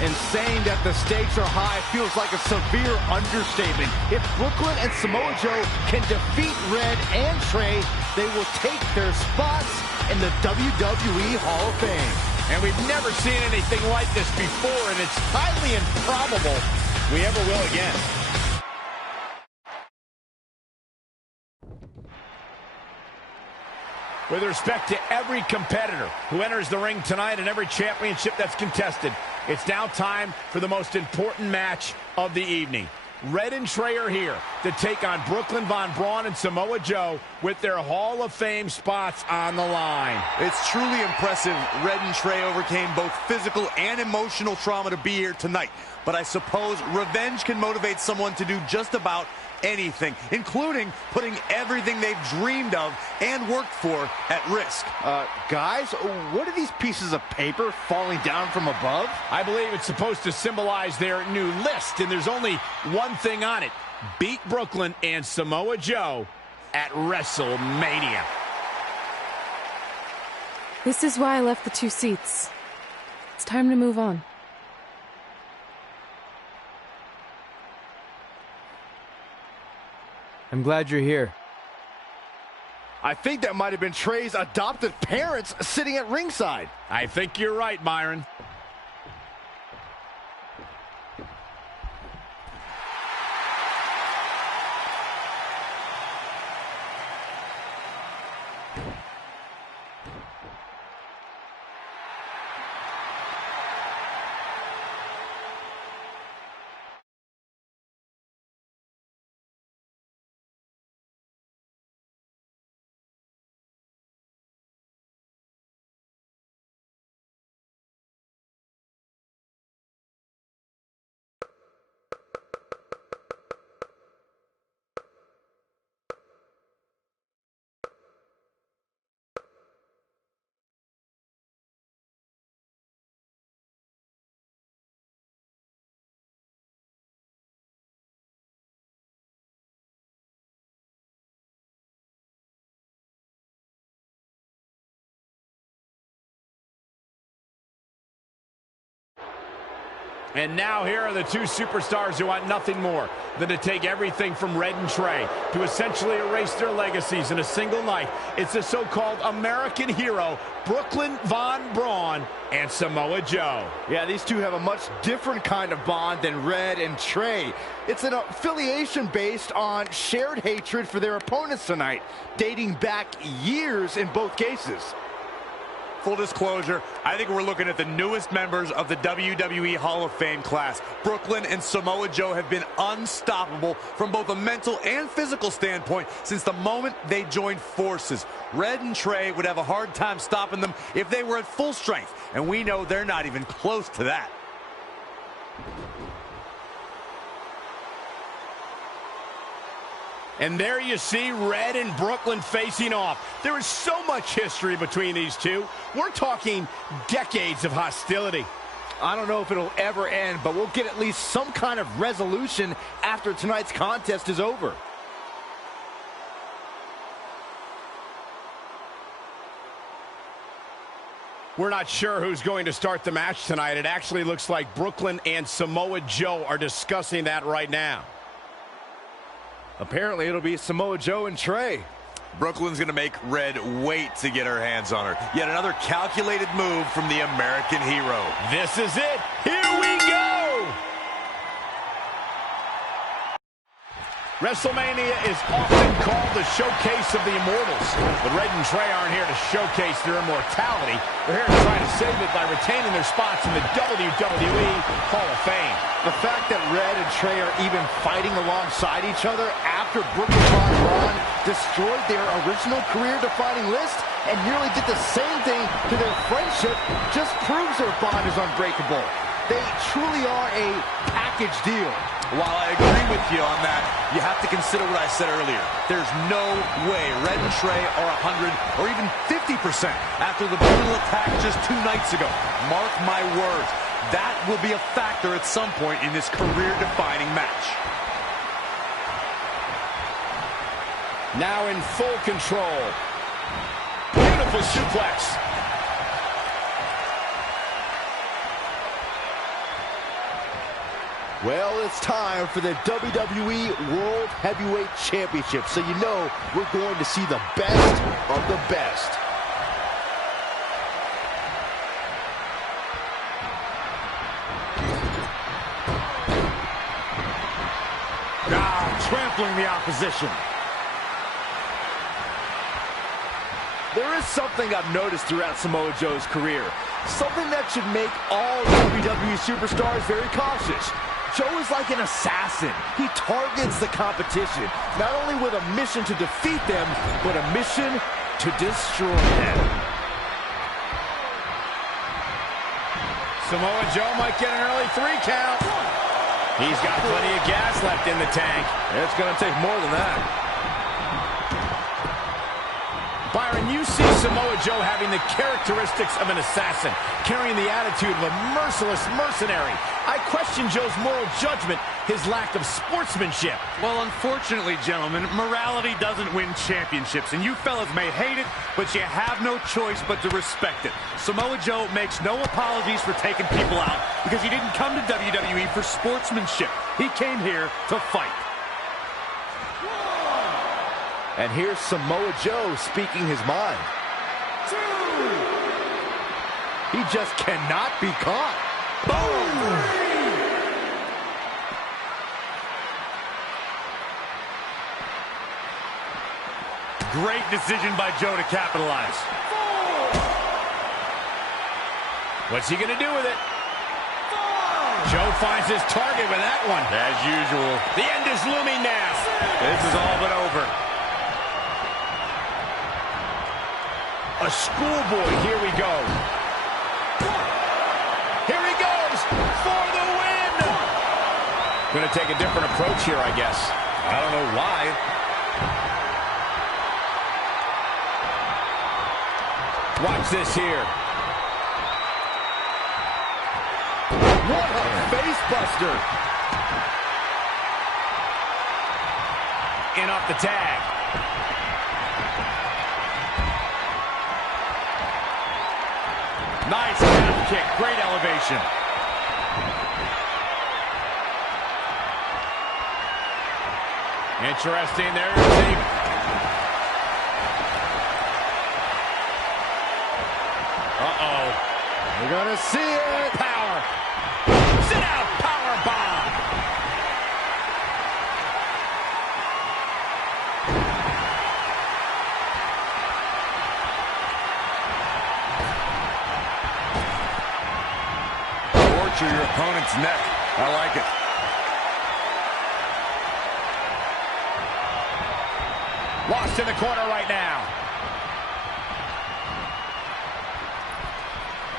And saying that the stakes are high feels like a severe understatement. If Brooklyn and Samoa Joe can defeat Red and Trey, they will take their spots in the WWE Hall of Fame. And we've never seen anything like this before, and it's highly improbable we ever will again. With respect to every competitor who enters the ring tonight and every championship that's contested, it's now time for the most important match of the evening. Red and Trey are here to take on Brooklyn Von Braun and Samoa Joe with their Hall of Fame spots on the line. It's truly impressive Red and Trey overcame both physical and emotional trauma to be here tonight. But I suppose revenge can motivate someone to do just about anything, including putting everything they've dreamed of and worked for at risk. Guys, what are these pieces of paper falling down from above? I believe it's supposed to symbolize their new list, and there's only one thing on it. Beat Brooklyn and Samoa Joe at WrestleMania. This is why I left the 2 seats. It's time to move on. I'm glad you're here. I think that might have been Trey's adoptive parents sitting at ringside. I think you're right, Myron. And now here are the 2 superstars who want nothing more than to take everything from Red and Trey to essentially erase their legacies in a single night. It's the so-called American hero, Brooklyn Von Braun and Samoa Joe. Yeah, these two have a much different kind of bond than Red and Trey. It's an affiliation based on shared hatred for their opponents tonight, dating back years in both cases. Full disclosure, I think we're looking at the newest members of the WWE Hall of Fame class. Brooklyn and Samoa Joe have been unstoppable from both a mental and physical standpoint since the moment they joined forces. Red and Trey would have a hard time stopping them if they were at full strength, and we know they're not even close to that. And there you see Red and Brooklyn facing off. There is so much history between these two. We're talking decades of hostility. I don't know if it'll ever end, but we'll get at least some kind of resolution after tonight's contest is over. We're not sure who's going to start the match tonight. It actually looks like Brooklyn and Samoa Joe are discussing that right now. Apparently, it'll be Samoa Joe and Trey. Brooklyn's going to make Red wait to get her hands on her. Yet another calculated move from the American hero. This is it. Here we go. WrestleMania is often called the showcase of the immortals. But Red and Trey aren't here to showcase their immortality. They're here to try to save it by retaining their spots in the WWE Hall of Fame. The fact that Red and Trey are even fighting alongside each other after Brooklyn Von Braun destroyed their original career-defining list and nearly did the same thing to their friendship just proves their bond is unbreakable. They truly are a package deal. While I agree with you on that, you have to consider what I said earlier. There's no way Red and Trey are 100 or even 50% after the brutal attack just 2 nights ago. Mark my words. That will be a factor at some point in this career-defining match. Now in full control. Beautiful suplex. Well, it's time for the WWE World Heavyweight Championship, so you know we're going to see the best of the best. Trampling the opposition. There is something I've noticed throughout Samoa Joe's career. Something that should make all WWE superstars very cautious. Joe is like an assassin. He targets the competition, not only with a mission to defeat them, but a mission to destroy them. Samoa Joe might get an early 3 count. He's got plenty of gas left in the tank. It's going to take more than that. Byron, you see Samoa Joe having the characteristics of an assassin, carrying the attitude of a merciless mercenary. I question Joe's moral judgment, his lack of sportsmanship. Well, unfortunately, gentlemen, morality doesn't win championships, and you fellas may hate it, but you have no choice but to respect it. Samoa Joe makes no apologies for taking people out because he didn't come to WWE for sportsmanship. He came here to fight. And here's Samoa Joe speaking his mind. 2. He just cannot be caught. Boom! 3. Great decision by Joe to capitalize. 4. What's he going to do with it? 5. Joe finds his target with that one. As usual. The end is looming now. 6. This is all but over. A schoolboy, here we go. Here he goes for the win. Going to take a different approach here, I guess. I don't know why. Watch this here. What a face buster. In off the tag. Nice calf kick. Great elevation. Interesting. There's a... Uh-oh. We're going to see it. Power. Sit out. Power bomb. Your opponent's neck. I like it. Lost in the corner right now.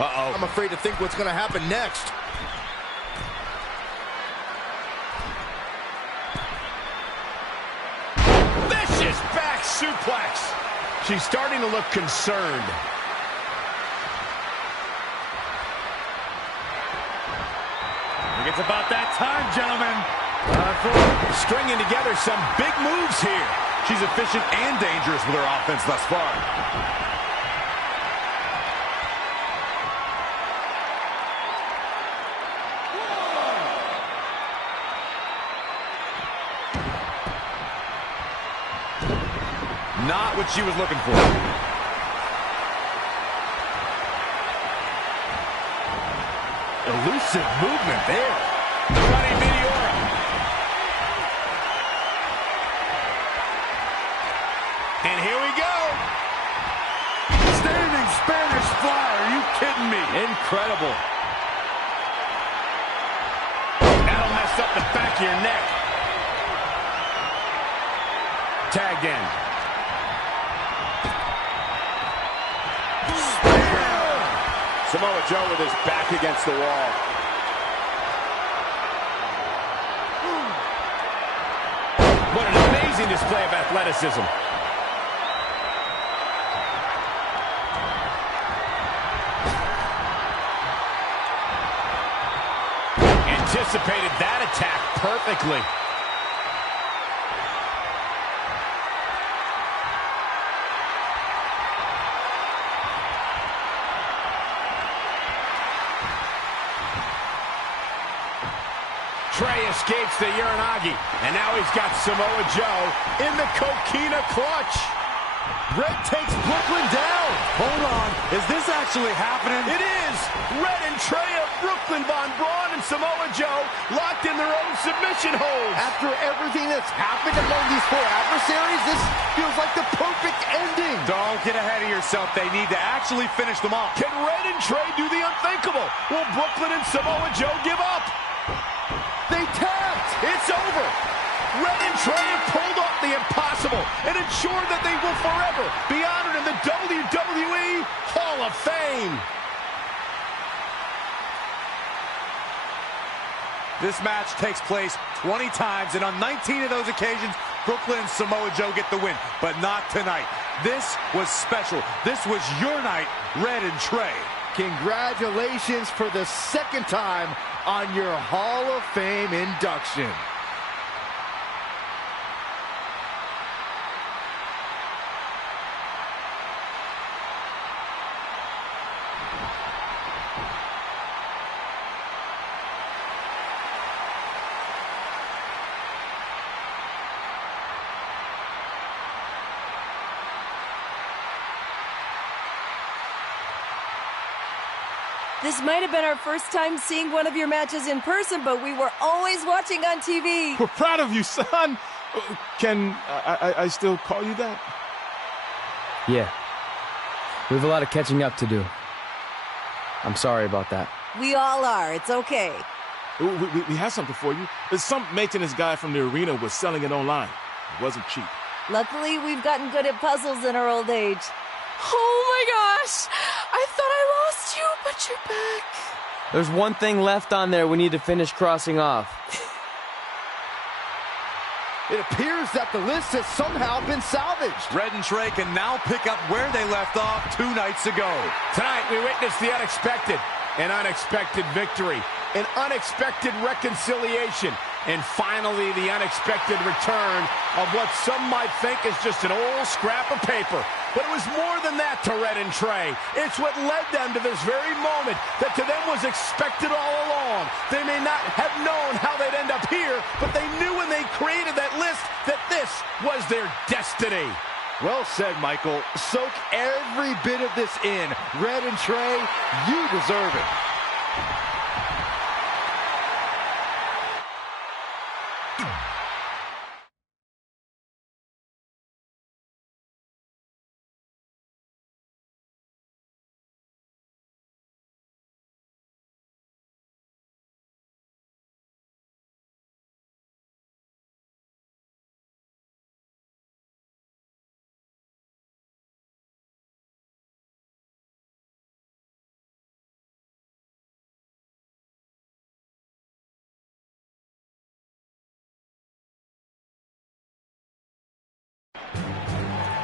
Uh-oh. I'm afraid to think what's going to happen next. Vicious back suplex. She's starting to look concerned. It's about that time, gentlemen. Stringing together some big moves here. She's efficient and dangerous with her offense thus far. Not what she was looking for. Elusive movement there. The running Meteora. And here we go. Standing Spanish fly. Are you kidding me? Incredible. That'll mess up the back of your neck. Tagged in. Samoa Joe with his back against the wall. What an amazing display of athleticism. Anticipated that attack perfectly. Trey escapes the Uranagi, and now he's got Samoa Joe in the Coquina clutch. Red takes Brooklyn down. Hold on. Is this actually happening? It is. Red and Trey of Brooklyn, Von Braun and Samoa Joe locked in their own submission holds. After everything that's happened among these four adversaries, this feels like the perfect ending. Don't get ahead of yourself. They need to actually finish them off. Can Red and Trey do the unthinkable? Will Brooklyn and Samoa Joe give up? They tapped. It's over. Red and Trey have pulled off the impossible and ensured that they will forever be honored in the WWE Hall of Fame. This match takes place 20 times, and on 19 of those occasions, Brooklyn and Samoa Joe get the win, but not tonight. This was special. This was your night, Red and Trey. Congratulations for the second time on your Hall of Fame induction. This might have been our first time seeing one of your matches in person, but we were always watching on TV. We're proud of you, son. Can I still call you that? Yeah. We have a lot of catching up to do. I'm sorry about that. We all are. It's okay. We have something for you. Some maintenance guy from the arena was selling it online. It wasn't cheap. Luckily, we've gotten good at puzzles in our old age. Oh my gosh! I thought I lost you, but you're back. There's one thing left on there we need to finish crossing off. It appears that the list has somehow been salvaged. Red and Trey can now pick up where they left off 2 nights ago. Tonight, we witnessed the unexpected, an unexpected victory, an unexpected reconciliation, and finally the unexpected return of what some might think is just an old scrap of paper. But it was more than that to Red and Trey. It's what led them to this very moment that to them was expected all along. They may not have known how they'd end up here, but they knew when they created that list that this was their destiny. Well said, Michael. Soak every bit of this in. Red and Trey, you deserve it.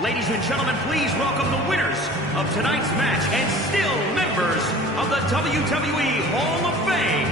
Ladies and gentlemen, please welcome the winners of tonight's match and still members of the WWE Hall of Fame,